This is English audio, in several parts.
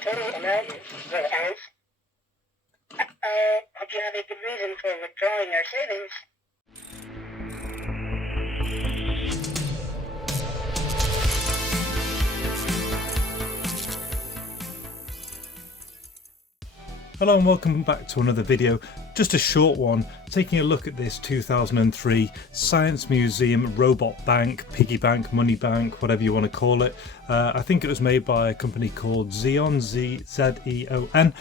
total amount is hope you have a good reason for withdrawing your savings. Hello and welcome back to another video, just a short one, taking a look at this 2003 Science Museum Robot Bank, Piggy Bank, Money Bank, whatever you want to call it. I think it was made by a company called Xeon, Z-E-O-N.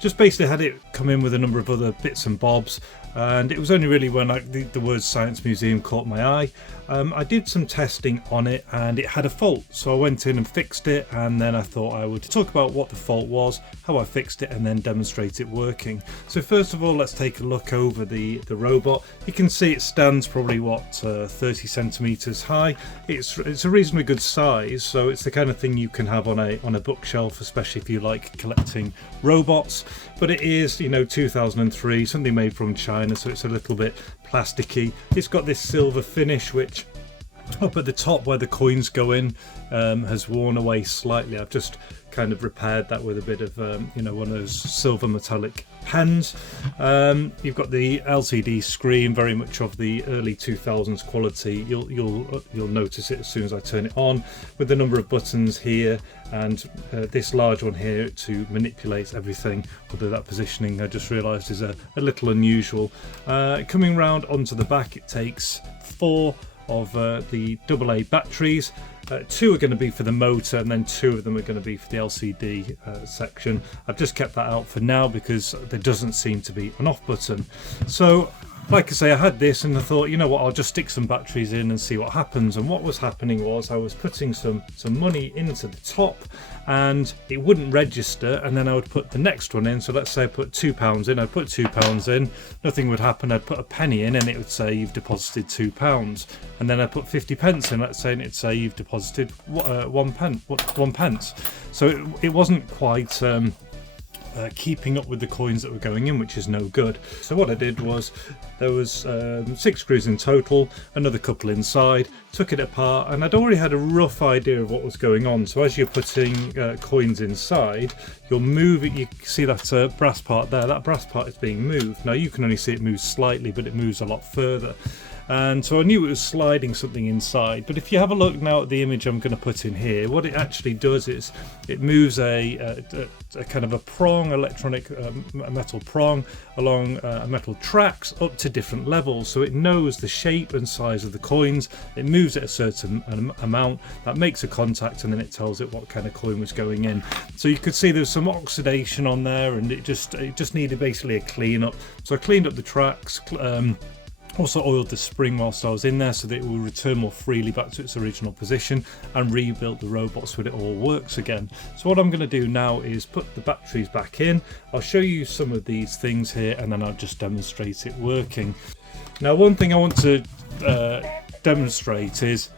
Just basically had it come in with a number of other bits and bobs, and it was only really when the word Science Museum caught my eye. I did some testing on it and it had a fault, so I went in and fixed it, and then I thought I would talk about what the fault was, how I fixed it, and then demonstrate it working. So first of all, let's take a look over the robot. You can see it stands probably 30 centimeters high. It's a reasonably good size, so it's the kind of thing you can have on a bookshelf, especially if you like collecting robots. But it is, 2003, something made from China, so it's a little bit plasticky. It's got this silver finish, which up at the top where the coins go in has worn away slightly. I've just kind of repaired that with a bit of one of those silver metallic pens. You've got the LCD screen, very much of the early 2000s quality. You'll notice it as soon as I turn it on, with the number of buttons here and this large one here to manipulate everything. Although that positioning, I just realised, is a little unusual. Coming round onto the back, it takes 4 of the AA batteries. 2 are going to be for the motor, and then 2 of them are going to be for the LCD section. I've just kept that out for now because there doesn't seem to be an off button. So like I say, I had this and I thought, you know what, I'll just stick some batteries in and see what happens. And what was happening was I was putting some money into the top and it wouldn't register, and then I would put the next one in. So let's say I put £2 in, I'd put £2 in, nothing would happen. I'd put a penny in and it would say you've deposited £2. And then I put 50 pence in, let's say, and it'd say you've deposited one pence. So it wasn't quite keeping up with the coins that were going in, which is no good. So what I did was, there was 6 screws in total, another couple inside, took it apart, and I'd already had a rough idea of what was going on. So as you're putting coins inside, you'll move it. You see that brass part there, that brass part is being moved. Now you can only see it move slightly, but it moves a lot further. And so I knew it was sliding something inside. But if you have a look now at the image I'm going to put in here, what it actually does is it moves a kind of a prong, electronic metal prong, along metal tracks up to different levels. So it knows the shape and size of the coins. It moves at a certain amount, that makes a contact, and then it tells it what kind of coin was going in. So you could see there's some oxidation on there, and it just needed basically a clean up. So I cleaned up the tracks. Also oiled the spring whilst I was in there so that it will return more freely back to its original position, and rebuilt the robot so that it all works again. So what I'm going to do now is put the batteries back in. I'll show you some of these things here, and then I'll just demonstrate it working. Now, one thing I want to demonstrate is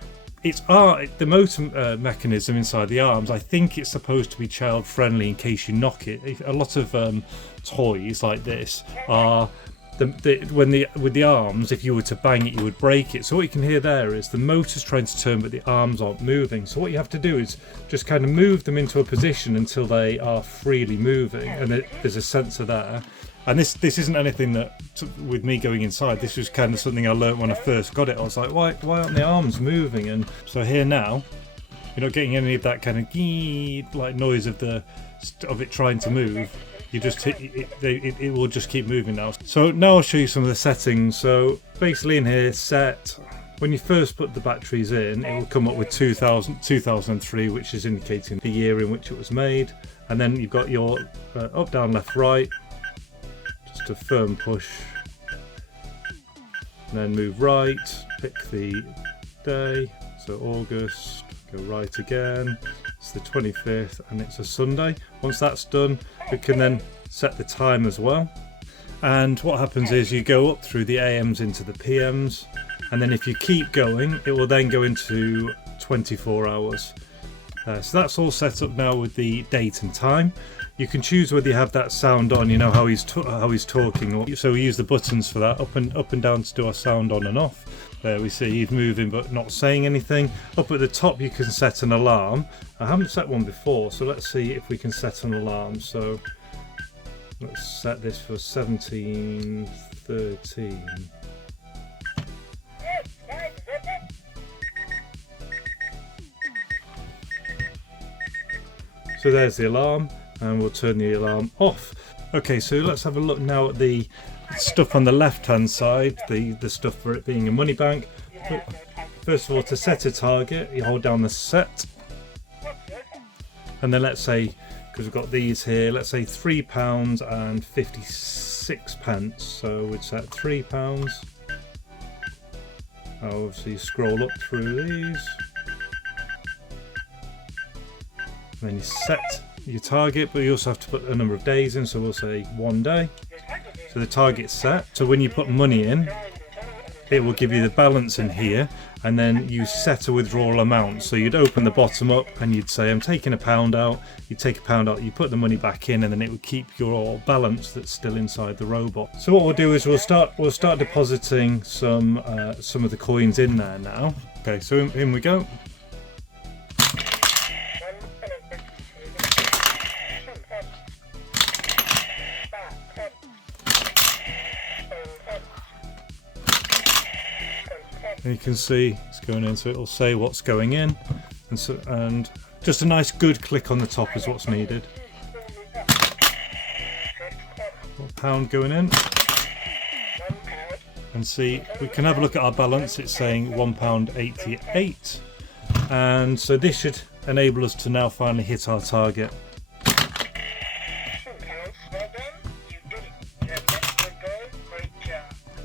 the motor mechanism inside the arms. I think it's supposed to be child friendly in case you knock it. A lot of toys like this are with the arms, if you were to bang it, you would break it. So what you can hear there is the motor's trying to turn, but the arms aren't moving. So what you have to do is just kind of move them into a position until they are freely moving, and there's a sensor there. And this isn't anything that, with me going inside, this was kind of something I learned when I first got it. I was like, why aren't the arms moving? And so here now, you're not getting any of that kind of like noise of it trying to move. You just hit it will just keep moving now. So now I'll show you some of the settings. So basically in here, set, when you first put the batteries in, it will come up with 2003, which is indicating the year in which it was made. And then you've got your up, down, left, right, just a firm push, and then move right, pick the day, so August, go right again. It's the 25th and it's a Sunday. Once that's done, we can then set the time as well. And what happens is you go up through the AMs into the PMs, and then if you keep going, it will then go into 24 hours. So that's all set up now with the date and time. You can choose whether you have that sound on, you know how he's talking. So we use the buttons for that, up and down to do our sound on and off. There we see he's moving but not saying anything. Up at the top you can set an alarm. I haven't set one before, so let's see if we can set an alarm. So let's set this for 17:13. So there's the alarm, and we'll turn the alarm off. Okay, so let's have a look now at the stuff on the left hand side, the stuff for it being a money bank. First of all, to set a target, you hold down the set, and then let's say, because we've got these here, let's say £3.56. So we'd set £3. Obviously scroll up through these. And then you set your target, but you also have to put a number of days in, so we'll say 1 day. So the target's set. So when you put money in, it will give you the balance in here, and then you set a withdrawal amount. So you'd open the bottom up and you'd say, I'm taking £1 out. You take £1 out, you put the money back in, and then it would keep your balance that's still inside the robot. So what we'll do is we'll start depositing some of the coins in there now. Okay, so in we go. And you can see it's going in, so it'll say what's going in, and just a nice good click on the top is what's needed. £1 going in, and see we can have a look at our balance. It's saying £1.88, and so this should enable us to now finally hit our target.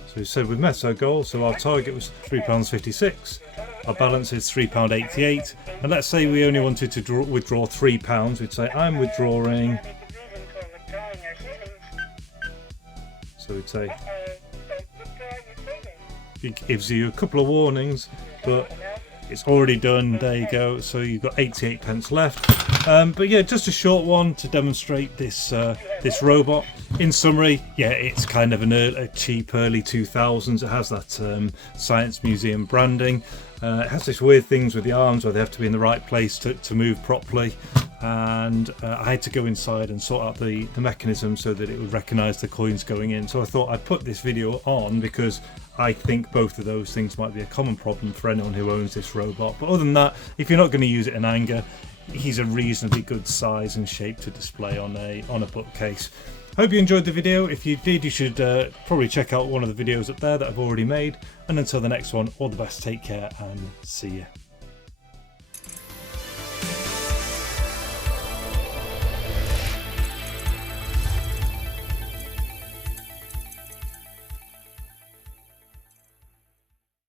So we said we've met our goal, so our target was £3.56, our balance is £3.88, and let's say we only wanted to withdraw £3, we'd say I'm withdrawing, so we'd say, it gives you a couple of warnings, but it's already done. There you go, so you've got 88p left. But yeah, just a short one to demonstrate this robot. In summary, yeah, it's kind of a cheap early 2000s. It has that Science Museum branding. It has this weird things with the arms where they have to be in the right place to move properly, and I had to go inside and sort out the mechanism so that it would recognise the coins going in. So I thought I'd put this video on because I think both of those things might be a common problem for anyone who owns this robot. But other than that, if you're not going to use it in anger, he's a reasonably good size and shape to display on a bookcase. Hope you enjoyed the video. If you did, you should probably check out one of the videos up there that I've already made. And until the next one, all the best, take care, and see you.